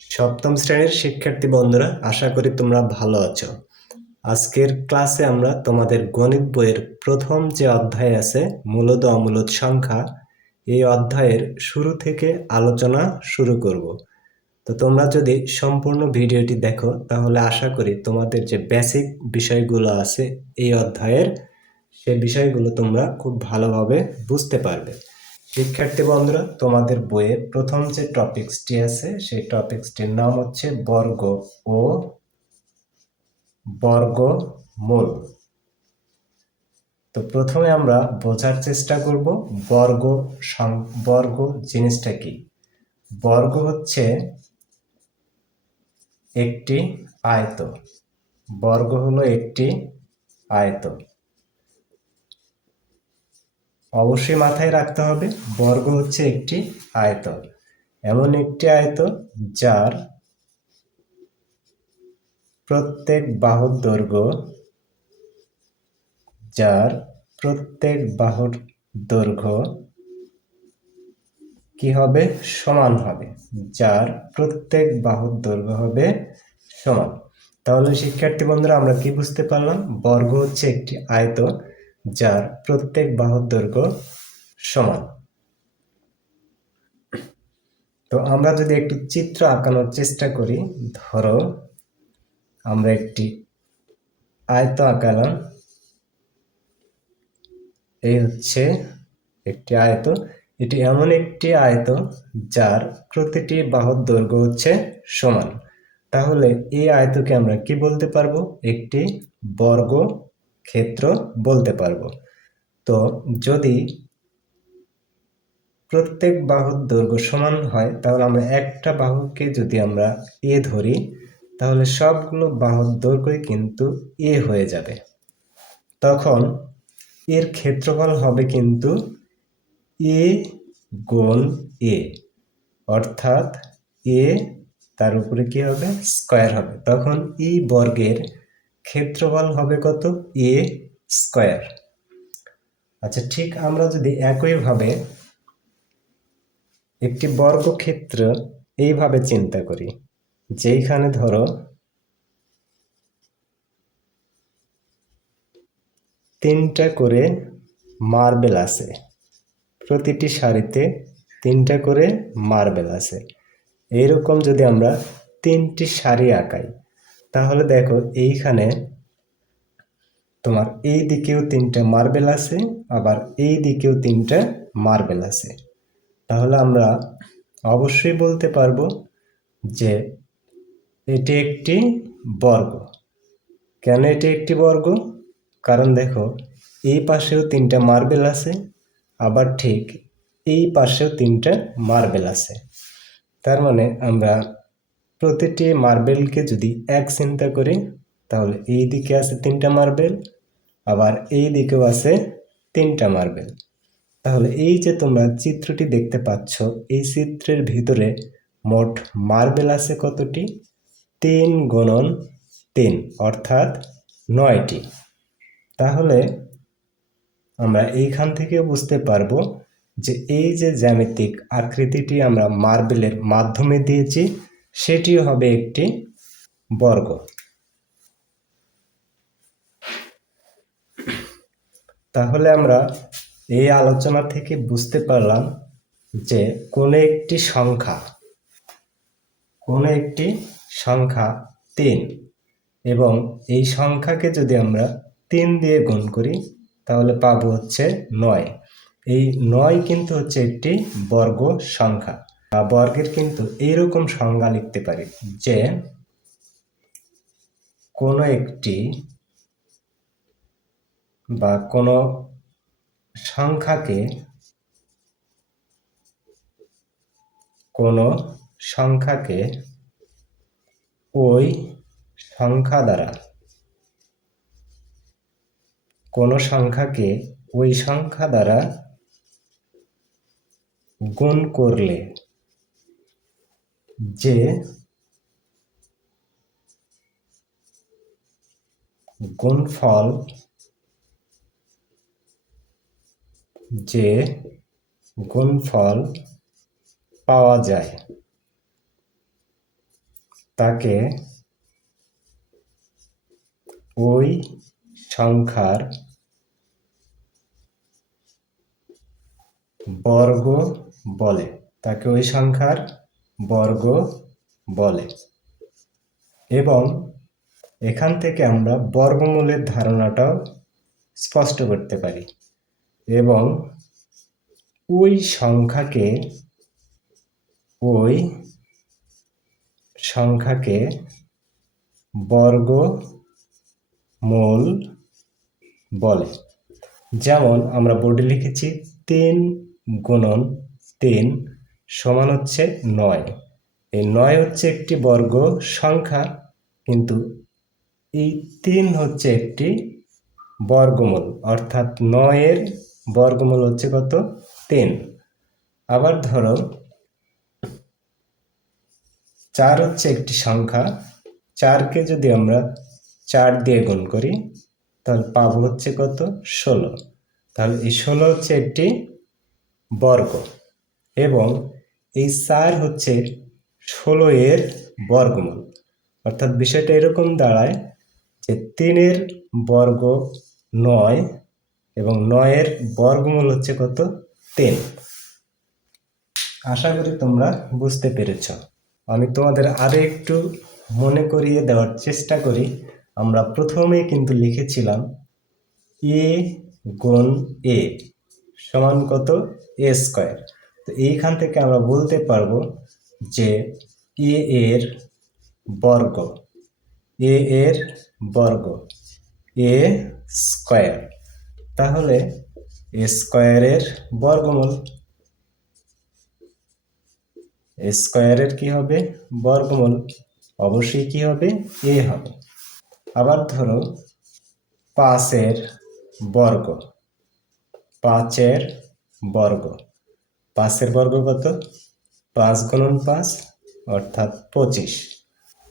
সপ্তম শ্রেণীর শিক্ষার্থী বন্ধুরা, আশা করি তোমরা ভালো আছো। আজকের ক্লাসে আমরা তোমাদের গণিত বইয়ের প্রথম যে অধ্যায় আছে মূলদ অমূলদ সংখ্যা, এই অধ্যায়ের শুরু থেকে আলোচনা শুরু করব। তো তোমরা যদি সম্পূর্ণ ভিডিওটি দেখো তাহলে আশা করি তোমাদের যে বেসিক বিষয়গুলো আছে এই অধ্যায়ের, সেই বিষয়গুলো তোমরা খুব ভালোভাবে বুঝতে পারবে। শিক্ষার্থী বন্ধুরা, তোমাদের বইয়ে প্রথম যে টপিকসটি আছে সেই টপিকসটির নাম হচ্ছে বর্গ ও বর্গমূল। তো প্রথমে আমরা বোঝার চেষ্টা করব বর্গ জিনিসটা কি। বর্গ হচ্ছে একটি আয়ত। বর্গ হলো একটি আয়ত। অবশ্যই মাথায় রাখতে হবে, বর্গ হচ্ছে একটি আয়ত, এমন একটি আয়ত যার প্রত্যেক বাহুর দৈর্ঘ্য কি হবে? সমান হবে। যার প্রত্যেক বাহুর দৈর্ঘ্য হবে সমান। তাহলে শিক্ষার্থী বন্ধুরা, আমরা কি বুঝতে পারলাম? বর্গ হচ্ছে একটি আয়ত যার প্রত্যেক বাহুর দৈর্ঘ্য সমান। তো আমরা যদি একটু চিত্র আঁকানোর চেষ্টা করি, ধরো আমরা একটি আয়ত আঁকালাম। এই হচ্ছে একটি আয়ত। এটি এমন একটি আয়ত যার প্রতিটি বাহুর দৈর্ঘ্য হচ্ছে সমান। তাহলে এই আয়তকে আমরা কি বলতে পারবো? একটি বর্গক্ষেত্র বলতে পারবো। তো যদি প্রত্যেক বাহুর দৈর্ঘ্য সমান হয়, তাহলে আমরা একটা বাহুকে যদি আমরা এ ধরি, তাহলে সবগুলো বাহুর দৈর্ঘ্যই কিন্তু এ হয়ে যাবে। তখন এর ক্ষেত্রফল হবে কিন্তু এ গুণ এ, অর্থাৎ এ তার উপরে কি হবে? স্কয়ার হবে। তখন এই বর্গের ক্ষেত্রফল হবে কত? এ স্কয়ার। আচ্ছা, ঠিক আমরা যদি একইভাবে একটি বর্গক্ষেত্র এইভাবে চিন্তা করি, যেখানে ধরো তিনটা করে মার্বেল আছে, প্রতিটি সারিতে তিনটা করে মার্বেল আছে। এইরকম যদি আমরা তিনটি সারি আঁকাই, তাহলে দেখো এইখানে তোমার এই দিকেও তিনটা মার্বেল আছে, আবার এই দিকেও তিনটা মার্বেল আছে। তাহলে আমরা অবশ্যই বলতে পারবো যে এটি একটি বর্গ। কেন এটি একটি বর্গ? কারণ দেখো, এই পাশেও তিনটা মার্বেল আছে, আবার ঠিক এই পাশেও তিনটা মার্বেল আছে। তার মানে আমরা প্রতিটি মার্বেলকে যদি এক চিন্তা করি, তাহলে এই দিকে আছে তিনটা মার্বেল, আবার এই দিকেও আছে তিনটা মার্বেল। তাহলে এই যে তোমরা চিত্রটি দেখতে পাচ্ছ, এই চিত্রের ভিতরে মোট মার্বেল আছে কতটি? 3 গুণন 3, অর্থাৎ 9টি। তাহলে আমরা এইখান থেকে বুঝতে পারবো যে এই যে জ্যামিতিক আকৃতিটি আমরা মার্বেলের মাধ্যমে দিয়েছি, সেটিও হবে একটি বর্গ। তাহলে আমরা এই আলোচনা থেকে বুঝতে পারলাম যে কোনো একটি সংখ্যা 3, এবং এই সংখ্যাকে যদি আমরা 3 দিয়ে গুণ করি, তাহলে পাবো হচ্ছে 9। এই 9 কিন্তু হচ্ছে একটি বর্গ সংখ্যা। বর্গের কিন্তু এইরকম সংজ্ঞা লিখতে পারি যে কোনো একটি বা কোনো সংখ্যাকে ওই সংখ্যা দ্বারা গুণ করলে যে গুণফল পাওয়া যায়, তাকে ওই সংখ্যার বর্গ বলে। তাকে ওই সংখ্যার বর্গ বলে। এবং এখান থেকে আমরা বর্গমূলের ধারণাটাও স্পষ্ট করতে পারি। এবং ওই সংখ্যাকে বর্গমূল বলে। যেমন আমরা বোর্ডে লিখেছি 3 গুণন 3 সমান হচ্ছে 9। এই 9 হচ্ছে একটি বর্গ সংখ্যা, কিন্তু এই 3 হচ্ছে একটি বর্গমূল, অর্থাৎ 9 এর বর্গমূল হচ্ছে কত? 3। আবার ধরো 4 হচ্ছে একটি সংখ্যা, 4কে যদি আমরা 4 দিয়ে গুণ করি তাহলে পাবো হচ্ছে কত? 16। তাহলে এই 16 হচ্ছে একটি বর্গ, এবং এই 4 হচ্ছে 16 এর বর্গমূল। অর্থাৎ বিষয়টা এরকম দাঁড়ায় যে 3 এর বর্গ 9 এবং 9 এর বর্গমূল হচ্ছে কত? 3। আশা করি তোমরা বুঝতে পেরেছ। আমি তোমাদের আরো একটু মনে করিয়ে দেওয়ার চেষ্টা করি। আমরা প্রথমে কিন্তু লিখেছিলাম এ গুণ এ সমান কত? এ স্কয়ার। তো এইখান থেকে আমরা বলতে পারবো যে এ এর বর্গ এ স্কয়ার। তাহলে এ স্কয়ারের বর্গমূল, স্কয়ারের কি হবে? বর্গমূল। অবশ্যই কি হবে? এ হবে। আবার ধরো 5 এর বর্গ, 5 এর বর্গ কত? 5 গুণন 5 অর্থাৎ 25।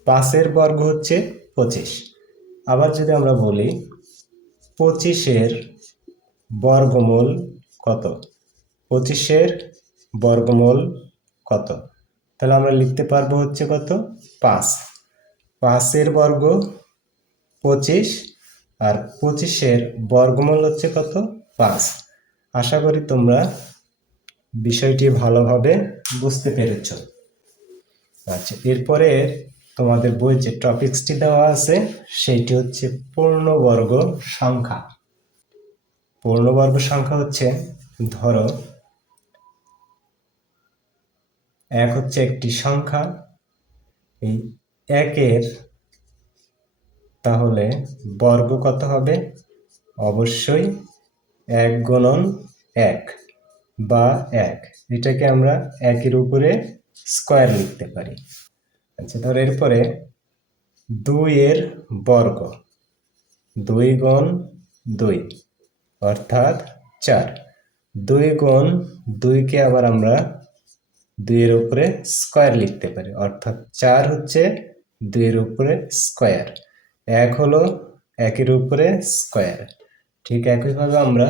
5 এর বর্গ হচ্ছে 25। আবার যদি আমরা বলি 25 এর বর্গমূল কত? 25 এর বর্গমূল কত? তাহলে আমরা লিখতে পারবো হচ্ছে কত? 5। 5 এর বর্গ 25, আর 25 এর বর্গমূল হচ্ছে কত? 5। আশা করি তোমরা বিষয়টি ভালোভাবে বুঝতে পেরেছ। আচ্ছা, এরপরে তোমাদের বই যে টপিকসটি দেওয়া আছে সেইটি হচ্ছে পূর্ণবর্গ সংখ্যা। পূর্ণবর্গ সংখ্যা হচ্ছে, ধরো 1 হচ্ছে একটি সংখ্যা, এই 1 এর তাহলে বর্গ কত হবে? অবশ্যই 1 গুণন 1 বা 1। এটাকে আমরা 1 এর উপরে স্কয়ার লিখতে পারি। আচ্ছা, ধর এরপরে 2 এর বর্গ, 2 গুণ 2 অর্থাৎ 4। 2 গুণ 2কে আবার আমরা 2 এর উপরে স্কয়ার লিখতে পারি, অর্থাৎ 4 হচ্ছে 2 এর উপরে স্কয়ার। 1 হলো 1 এর উপরে স্কয়ার। ঠিক একইভাবে আমরা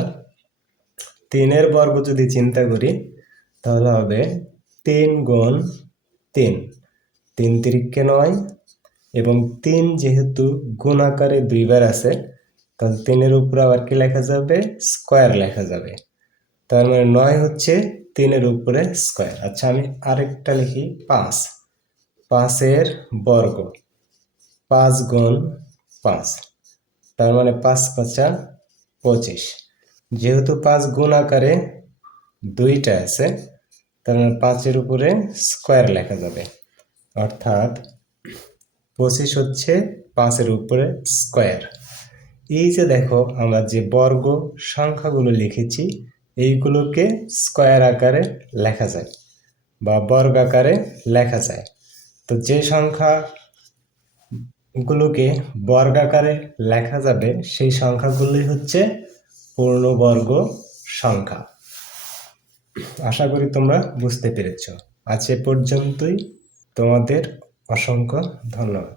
3 এর বর্গ যদি চিন্তা করি তাহলে হবে 3 গুণ 3, 3 তিরিকে 9, এবং 3 যেহেতু গুণ আকারে 2 বার আছে তাহলে 3 এর উপরে আবার কি লেখা যাবে? স্কয়ার লেখা যাবে। তার মানে 9 হচ্ছে 3 এর উপরে স্কয়ার। আচ্ছা, আমি আরেকটা লিখি 5। 5 এর বর্গ 5 গুণ 5, তার মানে 5 5 25। যেহেতু 5 গুণ আকারে 2টা আছে তার মানে 5 এর উপরে স্কয়ার লেখা যাবে, অর্থাৎ 25 হচ্ছে 5 এর উপরে স্কয়ার। এই যে দেখো আমরা যে বর্গ সংখ্যাগুলো লিখেছি এইগুলোকে স্কয়ার আকারে লেখা যায় বা বর্গ আকারে লেখা যায়। তো যে সংখ্যাগুলোকে বর্গ আকারে লেখা যাবে সেই সংখ্যাগুলোই হচ্ছে পূর্ণবর্গ সংখ্যা। আশা করি তোমরা বুঝতে পেরেছ। আজ এ পর্যন্তই। তোমাদের অসংখ্য ধন্যবাদ।